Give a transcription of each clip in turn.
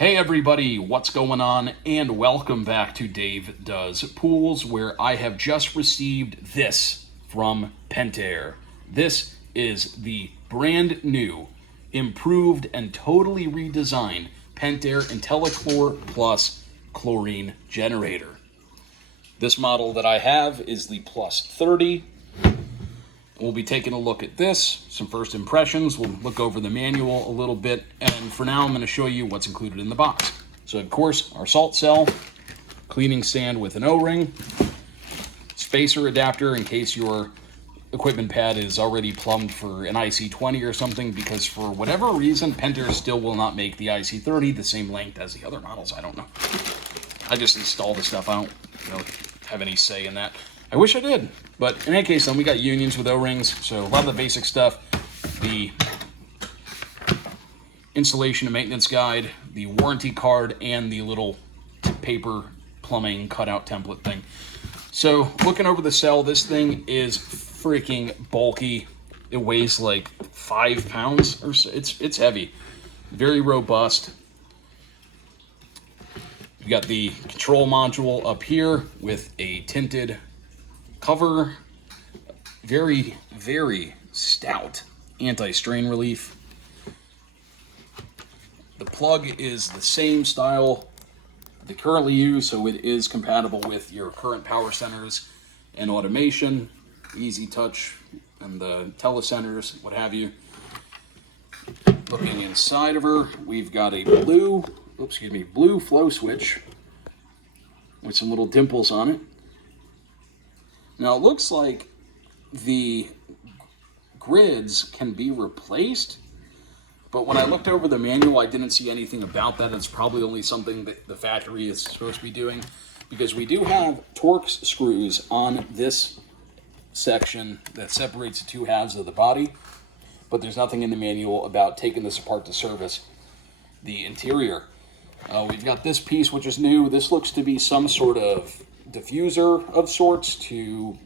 Hey everybody, what's going on? And welcome back to Dave Does Pools, where I have just received this from PENTAIR. This is the brand new, improved, and totally redesigned PENTAIR Intellichlor Plus Chlorine generator. This model that I have is the Plus 30. We'll be taking a look at this, some first impressions. We'll look over the manual a little bit, and for now I'm going to show you what's included in the box. So of course, our salt cell, cleaning stand with an O-ring, spacer adapter in case your equipment pad is already plumbed for an IC20 or something, because for whatever reason, PENTAIR still will not make the IC30 the same length as the other models. I don't know. I just install the stuff. I don't really have any say in that. I wish I did, but in any case, then we got unions with O-rings, so a lot of the basic stuff, the installation and maintenance guide, the warranty card, and the little paper plumbing cutout template thing. So looking over the cell, this thing is freaking bulky. It weighs like 5 pounds or so. It's heavy, very robust. We got the control module up here with a tinted cover, very, very stout anti-strain relief. The plug is the same style they currently use, so it is compatible with your current power centers and automation, easy touch, and the telecenters, what have you. Looking inside of her, we've got a blue flow switch with some little dimples on it. Now it looks like the grids can be replaced, but when I looked over the manual, I didn't see anything about that. It's probably only something that the factory is supposed to be doing, because we do have Torx screws on this section that separates the two halves of the body, but there's nothing in the manual about taking this apart to service the interior. We've got this piece, which is new. This looks to be some sort of diffuser of sorts to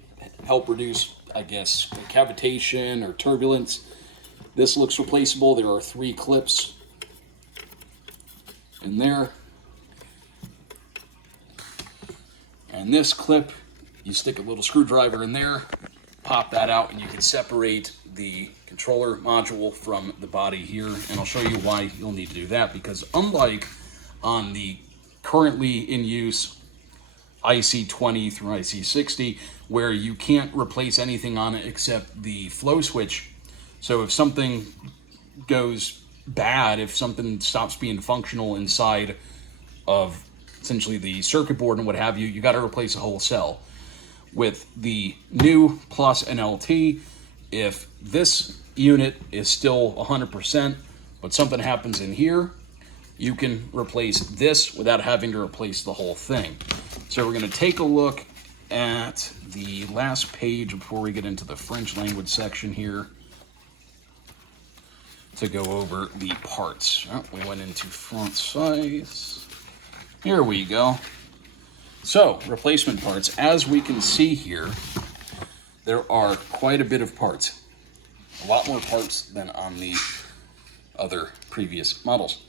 help reduce, I guess, cavitation or turbulence. This looks replaceable. There are 3 clips in there. And this clip, you stick a little screwdriver in there, pop that out, and you can separate the controller module from the body here. And I'll show you why you'll need to do that, because unlike on the currently in use IC20 through IC60, where you can't replace anything on it except the flow switch. So if something goes bad, if something stops being functional inside of essentially the circuit board and what have you, you got to replace a whole cell. With the new Plus and LT, if this unit is still 100%, but something happens in here, you can replace this without having to replace the whole thing. So we're going to take a look at the last page before we get into the French language section here to go over the parts. Oh, we went into font size. Here we go. So, replacement parts. As we can see here, there are quite a bit of parts. A lot more parts than on the other previous models.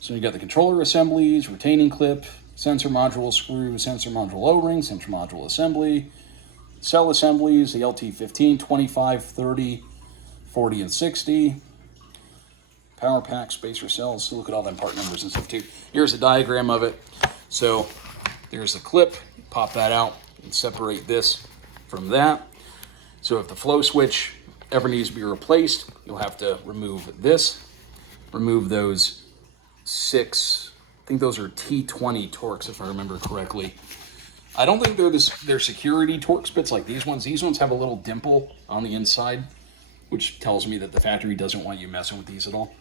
So you got the controller assemblies, retaining clip, sensor module screw, sensor module O-ring, sensor module assembly, cell assemblies, the LT15, 25, 30, 40, and 60. Power pack, spacer cells. So look at all them part numbers and stuff too. Here's a diagram of it. So there's the clip, pop that out and separate this from that. So if the flow switch ever needs to be replaced, you'll have to remove this, remove those 6, I think those are T20 Torx if I remember correctly. I don't think they're security Torx bits like these ones. These ones have a little dimple on the inside, which tells me that the factory doesn't want you messing with these at all.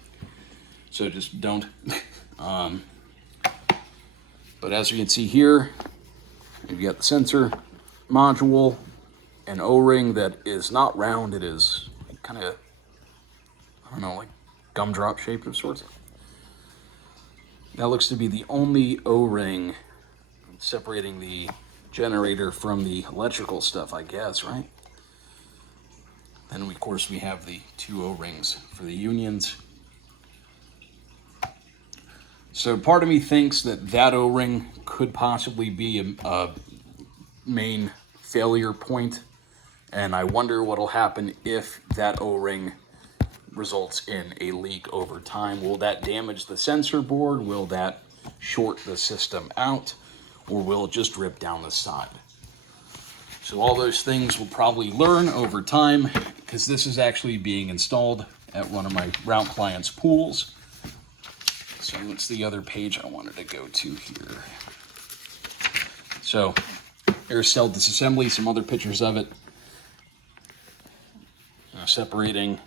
So just don't. But as you can see here, you've got the sensor module, an O-ring that is not round. It is kind of, I don't know, like gumdrop shaped of sorts. That looks to be the only O-ring separating the generator from the electrical stuff, I guess, right? Then, of course, we have the 2 O-rings for the unions. So part of me thinks that that O-ring could possibly be a main failure point, and I wonder what'll happen if that O-ring results in a leak over time. Will that damage the sensor board? Will that short the system out? Or will it just rip down the side? So all those things we'll probably learn over time, because this is actually being installed at one of my route clients' pools. So what's the other page I wanted to go to here? So air cell disassembly, some other pictures of it. Separating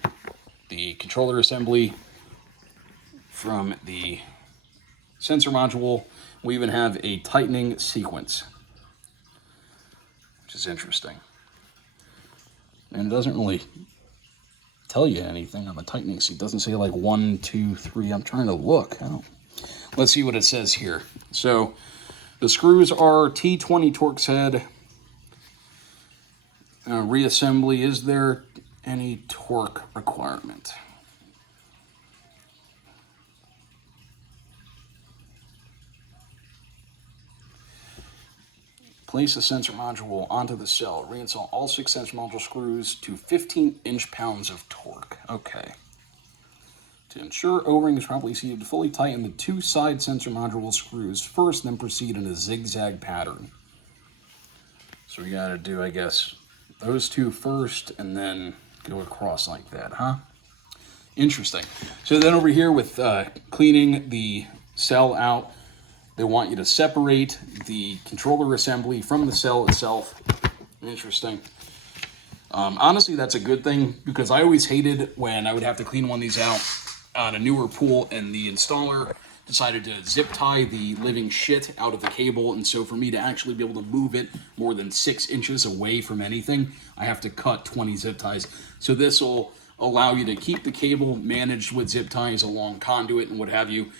the controller assembly from the sensor module. We even have a tightening sequence, which is interesting. And it doesn't really tell you anything on the tightening seat. It doesn't say like 1, 2, 3. I'm trying to look. Let's see what it says here. So the screws are T20 Torx head. Reassembly, is there any torque requirement? Place the sensor module onto the cell. Reinstall all 6 sensor module screws to 15 inch-pounds of torque. Okay. To ensure O-ring is properly seated, fully tighten the 2 side sensor module screws first, then proceed in a zigzag pattern. So we gotta do, I guess, those 2 first, and then go across like that, huh? Interesting. So then over here with cleaning the cell out, they want you to separate the controller assembly from the cell itself. Interesting. Honestly, that's a good thing, because I always hated when I would have to clean one of these out on a newer pool and the installer decided to zip tie the living shit out of the cable. And so for me to actually be able to move it more than 6 inches away from anything, I have to cut 20 zip ties. So this will allow you to keep the cable managed with zip ties along conduit and what have you.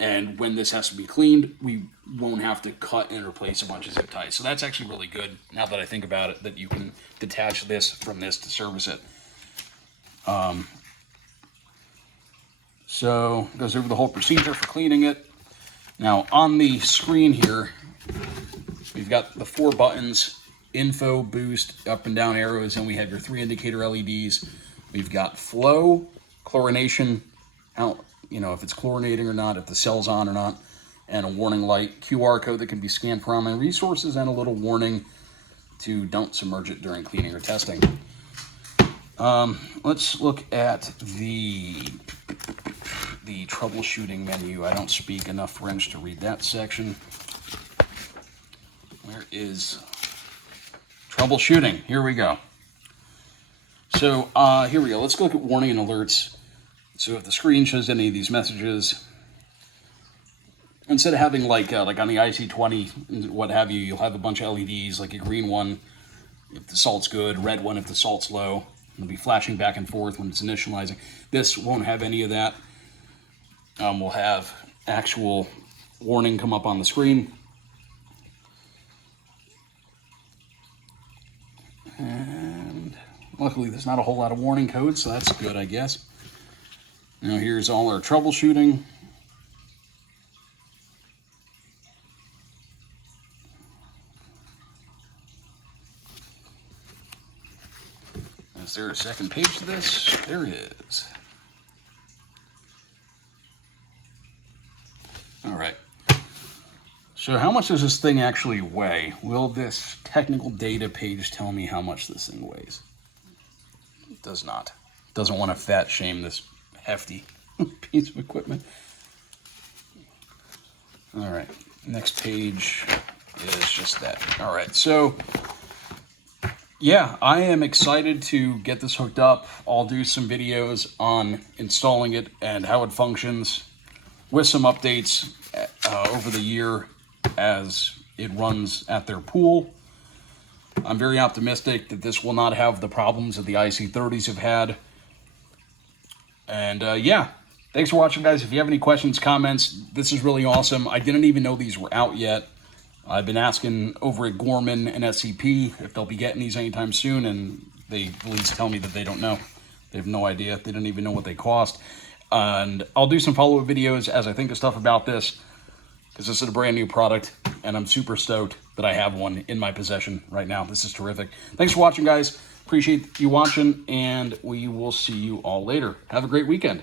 And when this has to be cleaned, we won't have to cut and replace a bunch of zip ties. So that's actually really good, now that I think about it, that you can detach this from this to service it. So it goes over the whole procedure for cleaning it. Now on the screen here, we've got the 4 buttons: info, boost, up and down arrows, and we have your 3 indicator LEDs. We've got flow, chlorination, how, you know, if it's chlorinating or not, if the cell's on or not, and a warning light, QR code that can be scanned for online resources, and a little warning to don't submerge it during cleaning or testing. Let's look at the troubleshooting menu. I don't speak enough French to read that section. Where is troubleshooting? Here we go. So here we go. Let's look at warning and alerts. So if the screen shows any of these messages, instead of having like on the IC20, what have you, you'll have a bunch of LEDs, like a green one if the salt's good, red one if the salt's low. It'll be flashing back and forth when it's initializing. This won't have any of that. We'll have actual warning come up on the screen. And luckily there's not a whole lot of warning codes, so that's good, I guess. Now here's all our troubleshooting. Is there a second page to this? There is. All right. So how much does this thing actually weigh? Will this technical data page tell me how much this thing weighs? It does not. It doesn't want to fat shame this hefty piece of equipment. All right, next page is just that. All right, so yeah, I am excited to get this hooked up. I'll do some videos on installing it and how it functions with some updates over the year as it runs at their pool. I'm very optimistic that this will not have the problems that the IC30s have had. And yeah, thanks for watching, guys. If you have any questions, comments, this is really awesome. I didn't even know these were out yet. I've been asking over at Gorman and SCP if they'll be getting these anytime soon, and they at least tell me that they don't know. They have no idea. They don't even know what they cost. And I'll do some follow-up videos as I think of stuff about this, because this is a brand new product, and I'm super stoked that I have one in my possession right now. This is terrific. Thanks for watching, guys. Appreciate you watching, and we will see you all later. Have a great weekend.